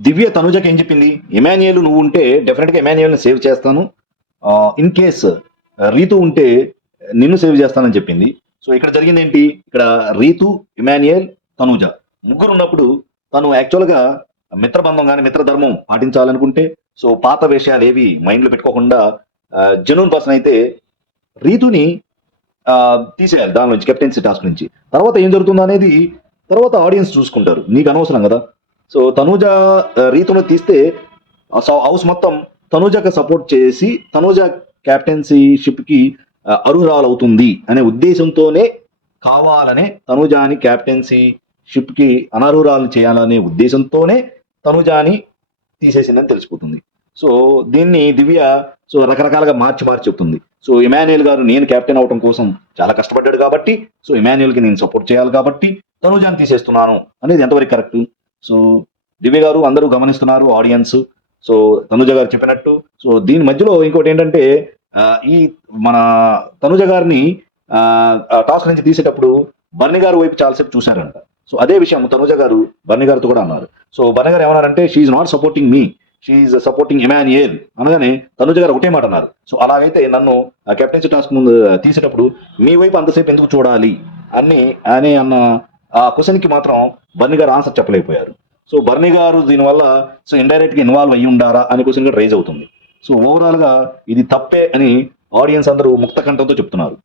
దివ్య తనుజకి ఏం చెప్పింది? ఎమాన్యుయల్ నువ్వు ఉంటే డెఫినెట్గా ఎమాన్యుయల్ని సేవ్ చేస్తాను. ఇన్ కేస్ రీతు ఉంటే నిన్ను సేవ్ చేస్తానని చెప్పింది. సో ఇక్కడ జరిగింది ఏంటి? ఇక్కడ రీతు ఇమాన్యుయల్ తనుజ. ముగ్గురు ఉన్నప్పుడు తను యాక్చువల్గా మిత్రబంధం కానీ మిత్రధర్మం పాటించాలనుకుంటే సో పాత విషయాలు ఏవి మైండ్లో పెట్టుకోకుండా జనూన్ పర్సన్ అయితే రీతుని తీసేయాలి. దాని నుంచి కెప్టెన్సీ టాస్క్ నుంచి. తర్వాత ఏం జరుగుతుందో అనేది తర్వాత ఆడియన్స్ చూసుకుంటారు. నీకు అనవసరం కదా? సో తనూజ రీతిలో తీస్తే హౌస్ మొత్తం తనూజకి సపోర్ట్ చేసి తనూజ క్యాప్టెన్సీషిప్కి అర్హురాలవుతుంది అనే ఉద్దేశంతోనే కావాలనే తనూజాని క్యాప్టెన్సీ షిప్కి అనర్హురాలు చేయాలనే ఉద్దేశంతోనే తనుజాని తీసేసిందని తెలిసిపోతుంది. సో దీన్ని దివ్య సో రకరకాలుగా మార్చి మార్చి చెప్తుంది. సో ఇమాన్యుయల్ గారు నేను క్యాప్టెన్ అవటం కోసం చాలా కష్టపడ్డాడు కాబట్టి సో ఇమాన్యుయల్కి నేను సపోర్ట్ చేయాలి కాబట్టి తనుజాని తీసేస్తున్నాను. అనేది ఎంతవరకు కరెక్ట్? సో దివ్య గారు అందరూ గమనిస్తున్నారు ఆడియన్స్ సో తనుజ గారు చెప్పినట్టు. సో దీని మధ్యలో ఇంకోటి ఏంటంటే ఈ మన తనుజ గారిని టాస్క్ నుంచి తీసేటప్పుడు బర్ని గారు వైపు చాలాసేపు చూశారంట. సో అదే విషయం తనుజ గారు బర్ని గారితో కూడా అన్నారు. సో బర్ని గారు ఏమన్నారంటే she's not supporting me she's supporting Emmanuel అనగానే తనుజ గారు ఒకటే మాట అన్నారు. సో అలాగైతే నన్ను కెప్టెన్సీ టాస్క్ ముందు తీసేటప్పుడు మీ వైపు అంతసేపు ఎందుకు చూడాలి? అని అని అన్న ఆ క్వశ్చన్కి మాత్రం బర్ని గారు ఆన్సర్ చెప్పలేకపోయారు. సో బర్ని గారు దీనివల్ల సో ఇండైరెక్ట్గా ఇన్వాల్వ్ అయ్యి ఉండారా అనే క్వశ్చన్ కూడా రైజ్ అవుతుంది. సో ఓవరాల్గా ఇది తప్పే అని ఆడియన్స్ అందరూ ముక్త కంఠంతో చెప్తున్నారు.